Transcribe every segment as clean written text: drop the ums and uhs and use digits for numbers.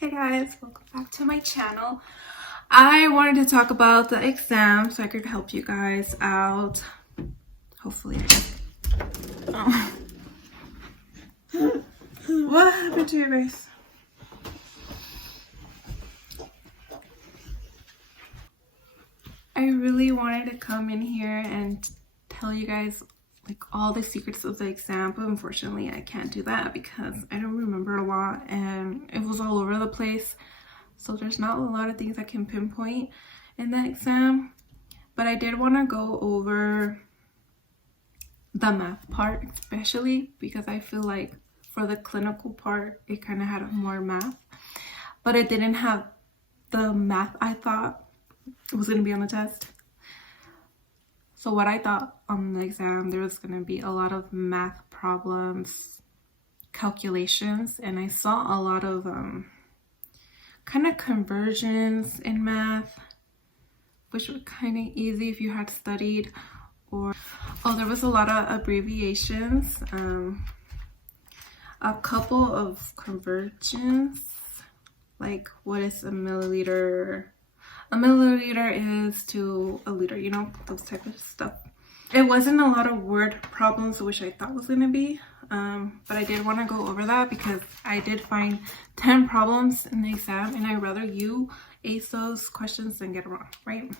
Hey guys, welcome back to my channel. I wanted to talk about the exam so I could help you guys out. Hopefully oh. What happened to your face? I really wanted to come in here and tell you guys like all the secrets of the exam, but unfortunately I can't do that because I don't remember a lot and it was all over the place. So there's not a lot of things I can pinpoint in the exam, but I did want to go over the math part, especially because I feel like for the clinical part it kind of had more math, but it didn't have the math I thought it was going to be on the test. So what I thought on the exam, there was going to be a lot of math problems, calculations, and I saw a lot of kind of conversions in math, which were kind of easy if you had studied. Or there was a lot of abbreviations, a couple of conversions, like what is a milliliter? A milliliter is to a liter, you know, those type of stuff. It wasn't a lot of word problems, which I thought was going to be, but I did want to go over that because I did find 10 problems in the exam, and I'd rather you ace those questions than get it wrong, right?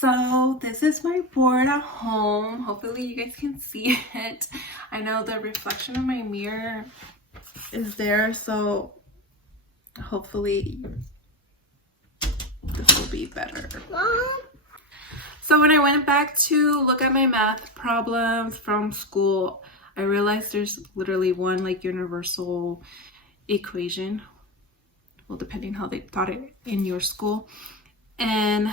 So this is my board at home. Hopefully you guys can see it. I know the reflection of my mirror is there, so hopefully this will be better. Mom. So when I went back to look at my math problems from school, I realized there's literally one like universal equation, well, depending how they taught it in your school. And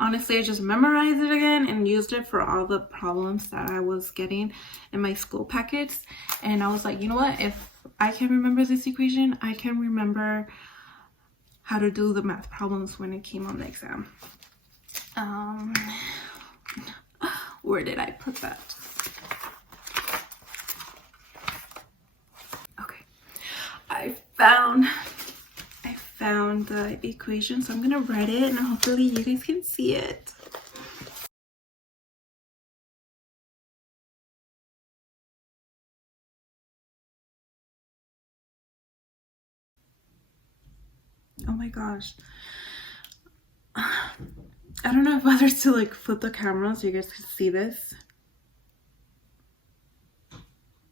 honestly, I just memorized it again and used it for all the problems that I was getting in my school packets. And I was like, you know what, if I can remember this equation, I can remember how to do the math problems when it came on the exam. Where did I put that? Okay, I found the equation, so I'm gonna write it and hopefully you guys can see it. Oh my gosh, I don't know if others to like flip the camera so you guys can see this.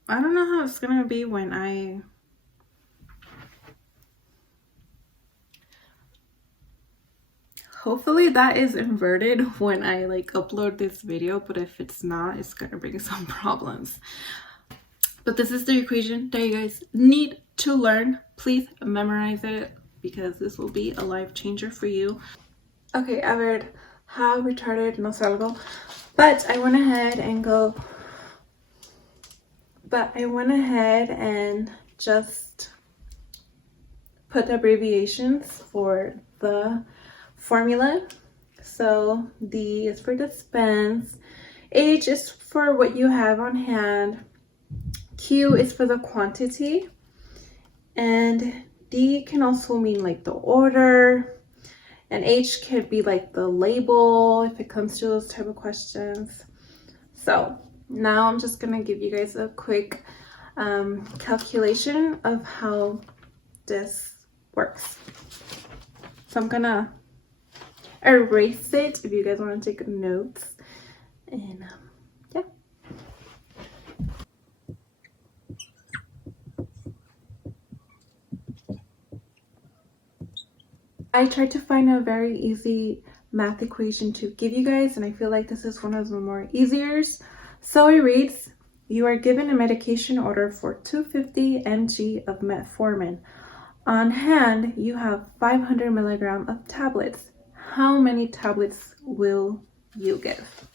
I don't know how it's gonna be when I hopefully that is inverted when I like upload this video, but if it's not, it's gonna bring some problems. But this is the equation that you guys need to learn. Please memorize it because this will be a life changer for you. Okay, a ver, how retarded no salgo. But I went ahead and just put the abbreviations for the formula. So D is for dispense, H is for what you have on hand, Q is for the quantity, and D can also mean like the order, and H could be like the label if it comes to those type of questions. So now I'm just gonna give you guys a quick calculation of how this works. So I'm gonna erase it if you guys want to take notes, and yeah. I tried to find a very easy math equation to give you guys, and I feel like this is one of the more easiers. So it reads, you are given a medication order for 250 mg of metformin. On hand, you have 500 milligrams of tablets. How many tablets will you give?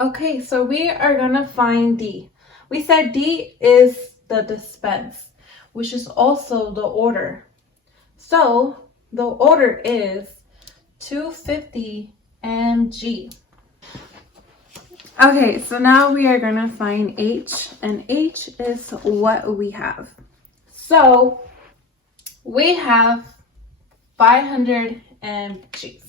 Okay, so we are gonna find D. We said D is the dispense, which is also the order. So the order is 250 mg. Okay, so now we are gonna find H, and H is what we have. So we have 500 mgs.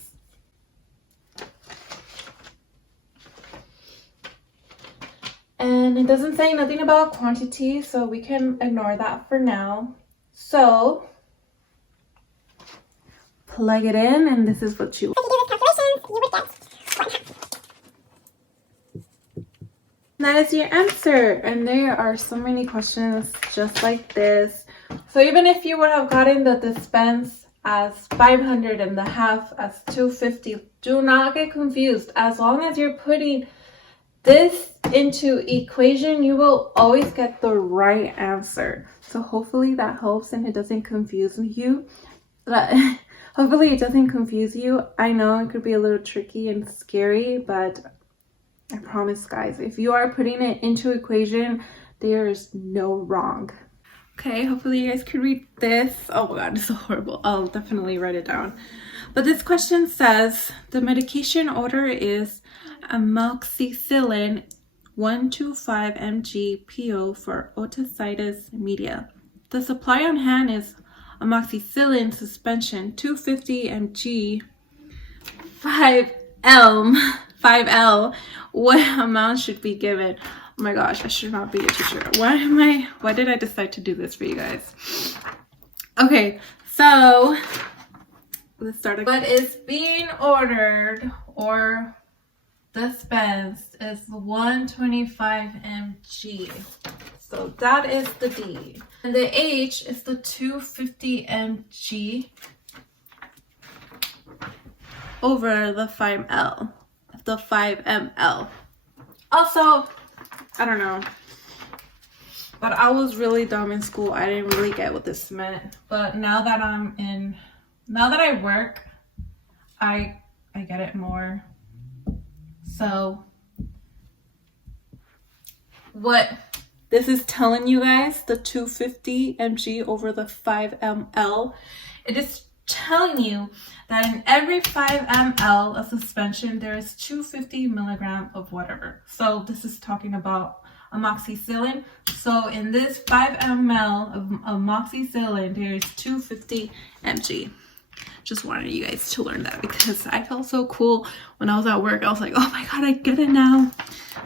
And it doesn't say nothing about quantity, so we can ignore that for now. So plug it in, and this is what you that is your answer. And there are so many questions just like this. So even if you would have gotten the dispense as 500 and the half as 250, do not get confused. As long as you're putting this into equation, you will always get the right answer. So hopefully that helps and it doesn't confuse you. Hopefully it doesn't confuse you. I know it could be a little tricky and scary, but I promise, guys, if you are putting it into equation, there is no wrong. Okay, hopefully you guys could read this. Oh my god, it's so horrible. I'll definitely write it down. But this question says, the medication order is amoxicillin 125 mg PO for otitis media. The supply on hand is amoxicillin suspension 250 mg 5L. What amount should be given? Oh my gosh, I should not be a teacher. Why did I decide to do this for you guys? Okay, so let's start. What is being ordered or dispensed is 125 mg. So that is the D. And the H is the 250 mg over the 5L. The 5 ml. Also, I don't know, but I was really dumb in school. I didn't really get what this meant, but now that I work, I get it more. So what this is telling you guys, the 250 mg over the 5 ml, it is telling you that in every 5 ml of suspension there is 250 milligram of whatever. So this is talking about amoxicillin. So in this 5 ml of amoxicillin there is 250 mg. Just wanted you guys to learn that because I felt so cool when I was at work. I was like, oh my god, I get it now.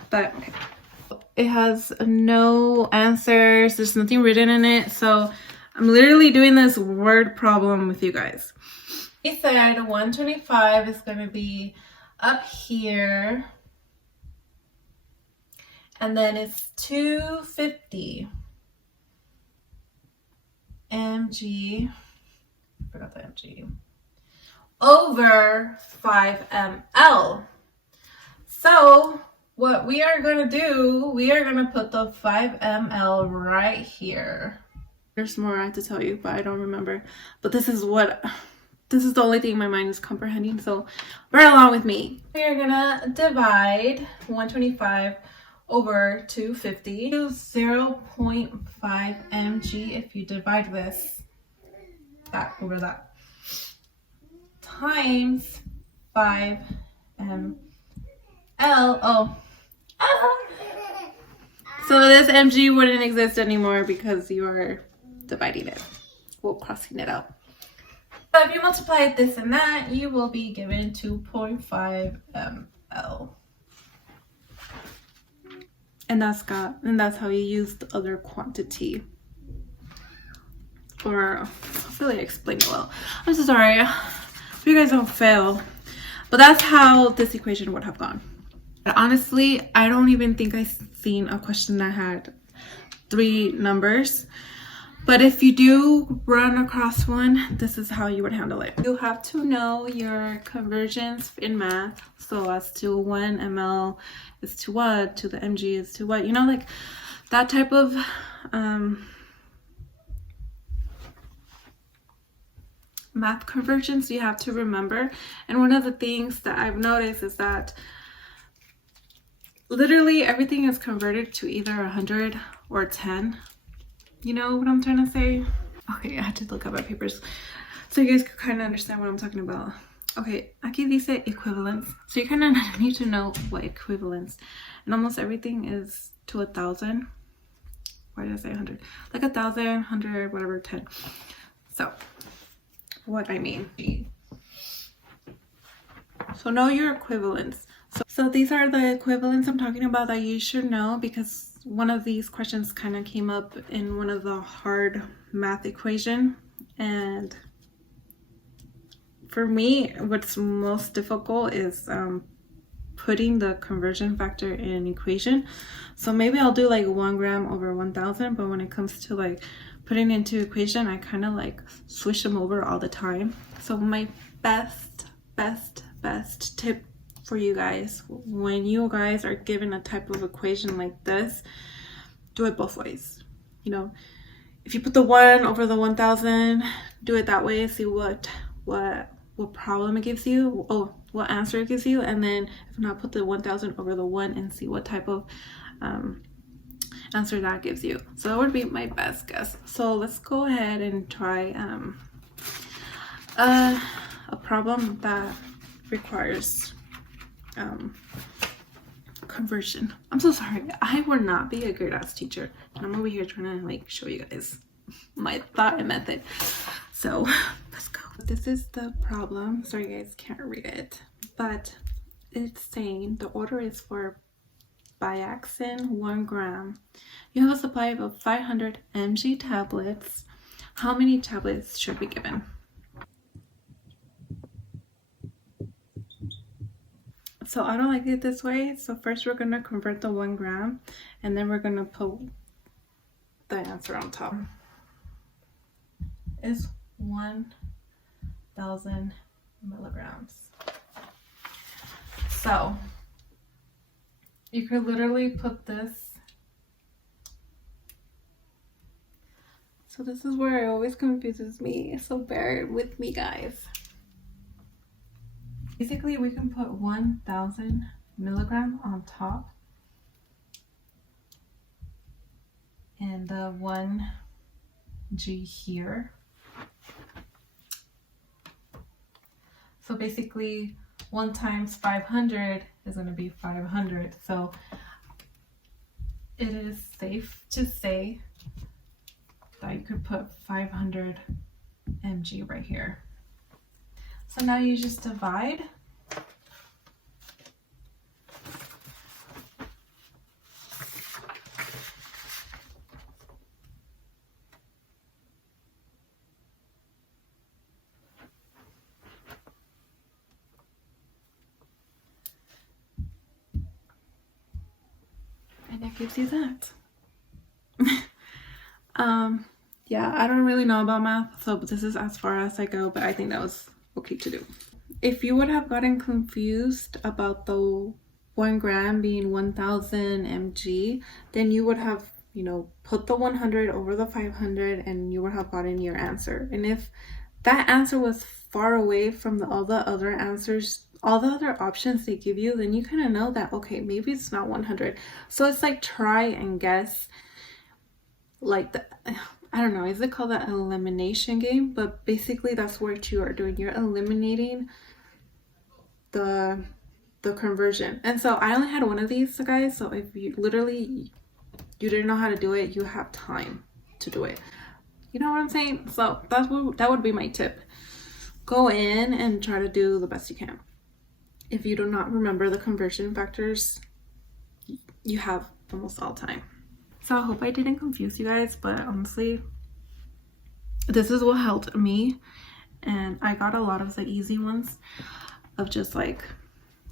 But okay, it has no answers, there's nothing written in it, so I'm literally doing this word problem with you guys. He said 125 is going to be up here. And then it's 250 mg. I forgot the mg. Over 5 ml. So what we are going to do, we are going to put the 5 ml right here. There's more I have to tell you, but I don't remember. But this is the only thing my mind is comprehending, so bear along with me. We are gonna divide 125 over 250 to 0.5 mg. If you divide this, that over that, times 5 ml. So this mg wouldn't exist anymore because you are dividing it, well, crossing it out. So if you multiply this and that, you will be given 2.5 ml. And that's how you use the other quantity. Or hopefully I explained it well. I'm so sorry if you guys don't fail. But that's how this equation would have gone. But honestly, I don't even think I've seen a question that had 3 numbers. But if you do run across one, this is how you would handle it. You have to know your conversions in math. So as to 1 ml is to what, to the mg is to what, you know, like that type of math conversions you have to remember. And one of the things that I've noticed is that literally everything is converted to either 100 or 10. You know what I'm trying to say? Okay, I had to look up my papers so you guys could kind of understand what I'm talking about. Okay, aquí dice equivalence. So you kind of need to know what equivalence. And almost everything is to 1,000. Why did I say 100? Like 1,000, 100, whatever, 10. So, what I mean. So know your equivalents. So these are the equivalents I'm talking about that you should know, because one of these questions kind of came up in one of the hard math equation. And for me, what's most difficult is putting the conversion factor in an equation. So maybe I'll do like 1 gram over 1,000, but when it comes to like putting into equation, I kind of like switch them over all the time. So my best tip for you guys, when you guys are given a type of equation like this, do it both ways. You know, if you put the 1 over the 1,000, do it that way, see what problem it gives you, what answer it gives you, and then if not, put the 1,000 over the 1 and see what type of answer that gives you. So that would be my best guess. So let's go ahead and try a problem that requires conversion. I'm so sorry, I would not be a great ass teacher, and I'm over here trying to like show you guys my thought and method. So let's go. This is the problem. Sorry guys, can't read it, but it's saying the order is for Biaxin 1 gram. You have a supply of 500 mg tablets. How many tablets should be given? So I don't like it this way. So first we're going to convert the 1 gram, and then we're going to put the answer on top. Is 1,000 milligrams. So you could literally put this. So this is where it always confuses me. So bear with me, guys. Basically, we can put 1,000 milligram on top, and the 1g here. So basically 1 times 500 is going to be 500. So it is safe to say that you could put 500 mg right here. So now you just divide. And that gives you that. Yeah, I don't really know about math, so this is as far as I go, but I think that was okay to do. If you would have gotten confused about the 1 gram being 1,000 mg, then you would have, you know, put the 100 over the 500 and you would have gotten your answer. And if that answer was far away from all the other answers, all the other options they give you, then you kind of know that, okay, maybe it's not 100. So it's like try and guess, like I don't know, is it called an elimination game? But basically that's what you are doing. You're eliminating the conversion. And so I only had one of these, guys. So if you literally, you didn't know how to do it, you have time to do it. You know what I'm saying? So that would be my tip. Go in and try to do the best you can. If you do not remember the conversion factors, you have almost all time. So I hope I didn't confuse you guys, but honestly, this is what helped me. And I got a lot of the easy ones of just like,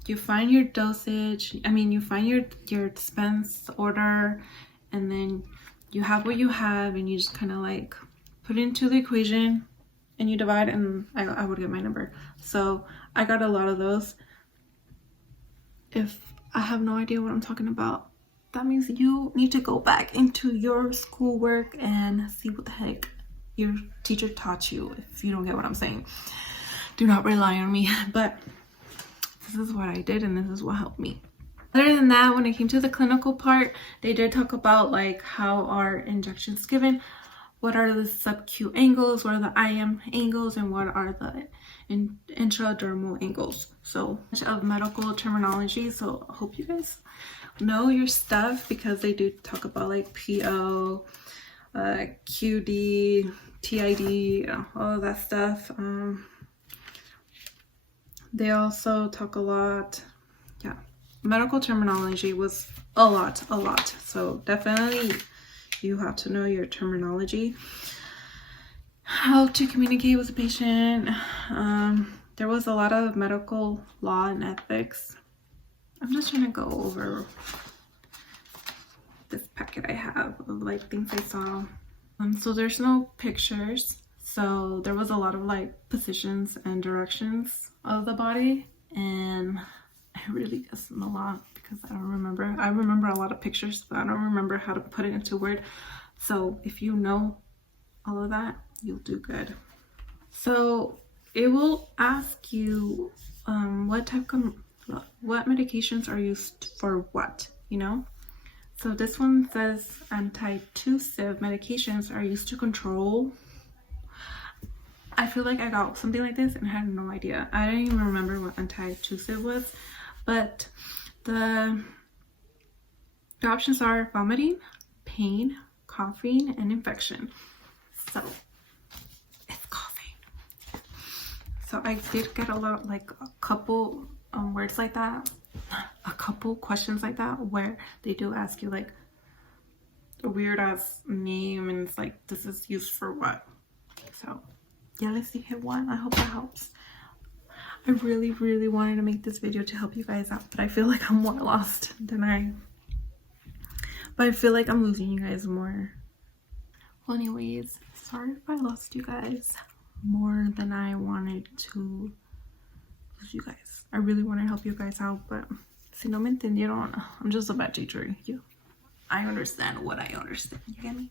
you find your dosage, you find your dispense order, and then you have what you have, and you just kind of like put it into the equation and you divide, and I would get my number. So I got a lot of those. If I have no idea what I'm talking about, that means you need to go back into your schoolwork and see what the heck your teacher taught you, if you don't get what I'm saying. Do not rely on me, but this is what I did and this is what helped me. Other than that, when it came to the clinical part, they did talk about like how are injections given. what are the subacute angles, what are the IM angles, and what are the intradermal angles. So much of medical terminology, so I hope you guys know your stuff, because they do talk about like PO, QD, TID, all of that stuff. They also talk a lot, yeah, medical terminology was a lot. So definitely you have to know your terminology, how to communicate with the patient. There was a lot of medical law and ethics. I'm just trying to go over this packet I have of like things I saw. So there's no pictures, so there was a lot of like positions and directions of the body, and I really guessed them a lot because I don't remember. I remember a lot of pictures, but I don't remember how to put it into word. So if you know all of that, you'll do good. So it will ask you what medications are used for what, you know? So this one says antitussive medications are used to control. I feel like I got something like this and I had no idea. I didn't even remember what antitussive was, but the options are vomiting, pain, coughing, and infection. So it's coughing. So I did get a couple words like that, a couple questions like that, where they do ask you like a weird ass name, and it's like, this is used for what? So yeah, let's see, hit one. I hope that helps. I really wanted to make this video to help you guys out, but I feel like I'm more lost than but I feel like I'm losing you guys more. Well, anyways, sorry if I lost you guys more than I wanted to lose you guys. I really want to help you guys out, but si no me entendieron, I'm just a bad teacher. I understand what I understand, you get me?